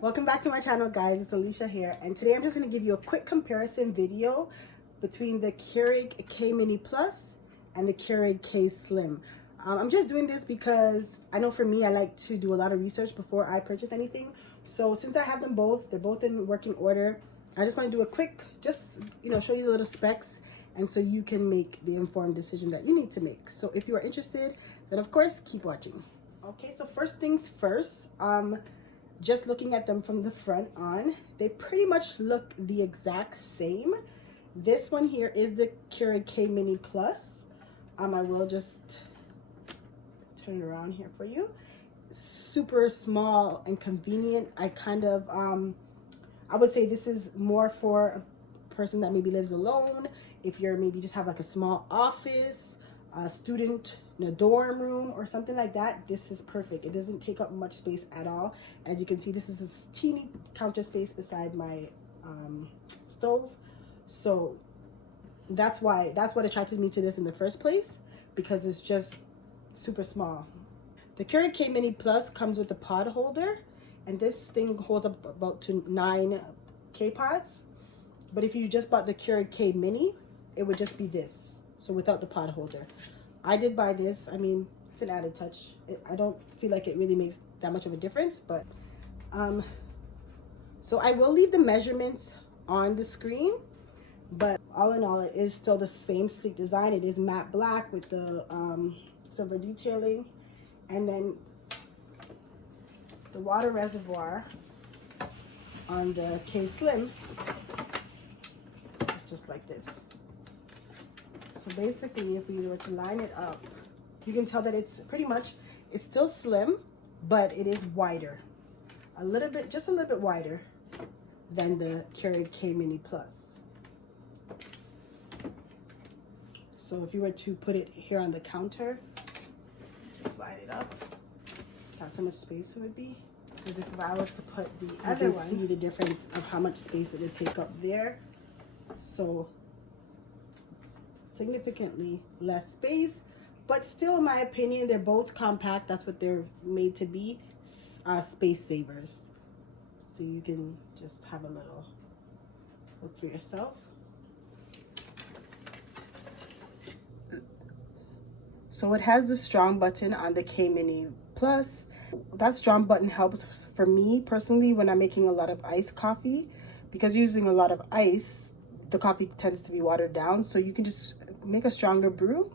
Welcome back to my channel, guys. It's Alicia here, and today I'm just going to give you a quick comparison video between the Keurig Kmini Plus and the Keurig Kslim. I'm just doing this because I know for me, I like to do a lot of research before I purchase anything. So since I have them both, they're both in working order. I just want to do a quick, show you the little specs, and so you can make the informed decision that you need to make. So if you are interested, then of course keep watching. Okay, so first things first. Just looking at them from the front on, they pretty much look the exact same. This one here is the Keurig Kmini Plus. I will just turn it around here for you. Super small and convenient. I would say this is more for a person that maybe lives alone. If you're maybe just have like a small office, a student in a dorm room or something like that, this is perfect. It doesn't take up much space at all. As you can see, this is a teeny counter space beside my stove. So that's what attracted me to this in the first place, because it's just super small. The Keurig Kmini Plus comes with a pod holder, and this thing holds up about to 9 K-pods. But if you just bought the Keurig Kmini, it would just be this, so without the pod holder. I did buy this. I mean, it's an added touch. I don't feel like it really makes that much of a difference, but so I will leave the measurements on the screen, but all in all, it is still the same sleek design. It is matte black with the silver detailing, and then the water reservoir on the Kslim is just like this. So basically, if we were to line it up, you can tell that it's still slim, but it is wider. Just a little bit wider than the Keurig Kmini Plus. So if you were to put it here on the counter, just slide it up, that's how much space it would be. Because if I was to put the other one, you can see the difference of how much space it would take up there. So significantly less space, but still, in my opinion, they're both compact. That's what they're made to be, space savers. So you can just have a little look for yourself. So it has the strong button on the Kmini Plus. That strong button helps for me personally when I'm making a lot of iced coffee, because using a lot of ice, the coffee tends to be watered down. So you can just make a stronger brew,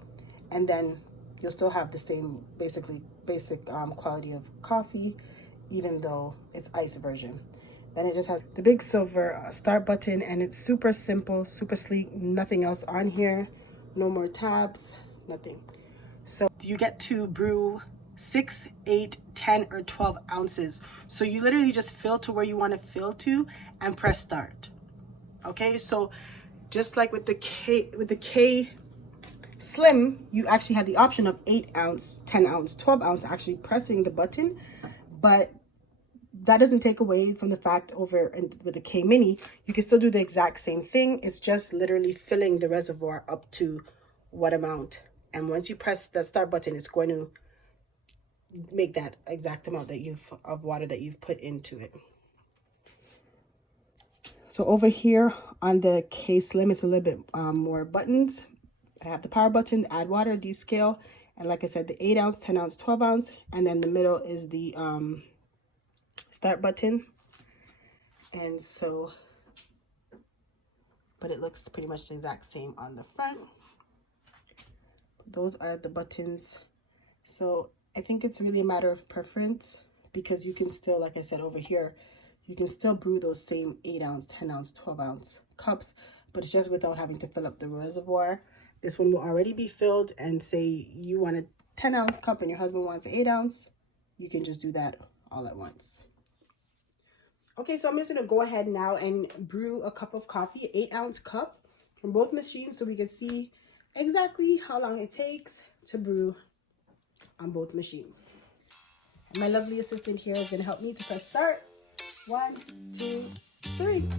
and then you'll still have the same basic quality of coffee, even though it's ice version. Then it just has the big silver start button, and it's super simple, super sleek, nothing else on here, no more tabs, nothing. So you get to brew 6, 8, 10, or 12 ounces. So you literally just fill to where you want to fill to and press start. Okay, so just like with the K Slim, you actually have the option of 8 ounce, 10 ounce, 12 ounce actually pressing the button, but that doesn't take away from the fact with the Kmini, you can still do the exact same thing. It's just literally filling the reservoir up to what amount. And once you press the start button, it's going to make that exact amount of water that you've put into it. So over here on the Kslim, it's a little bit more buttons. I have the power button, add water, descale, and like I said, the 8 ounce, 10 ounce, 12 ounce, and then the middle is the start button. And so, but it looks pretty much the exact same on the front. Those are the buttons. So I think it's really a matter of preference, because you can still, like I said over here, you can still brew those same 8 ounce, 10 ounce, 12 ounce cups, but it's just without having to fill up the reservoir. This one will already be filled, and say you want a 10 ounce cup and your husband wants an 8 ounce, you can just do that all at once. Okay, so I'm just gonna go ahead now and brew a cup of coffee, 8 ounce cup from both machines, so we can see exactly how long it takes to brew on both machines. And my lovely assistant here is gonna help me to press start. 1, 2, 3.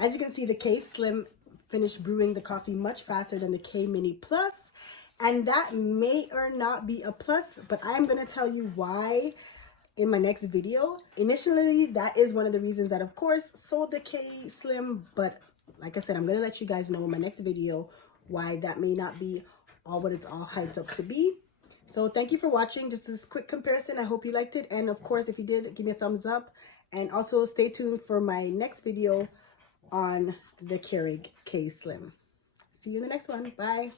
As you can see, the Kslim finished brewing the coffee much faster than the Kmini Plus, and that may or not be a plus, but I am going to tell you why in my next video. Initially, that is one of the reasons that, of course, sold the Kslim, but like I said, I'm going to let you guys know in my next video why that may not be all what it's all hyped up to be. So thank you for watching just this quick comparison. I hope you liked it, and of course, if you did, give me a thumbs up, and also stay tuned for my next video on the Keurig Kslim. See you in the next one. Bye.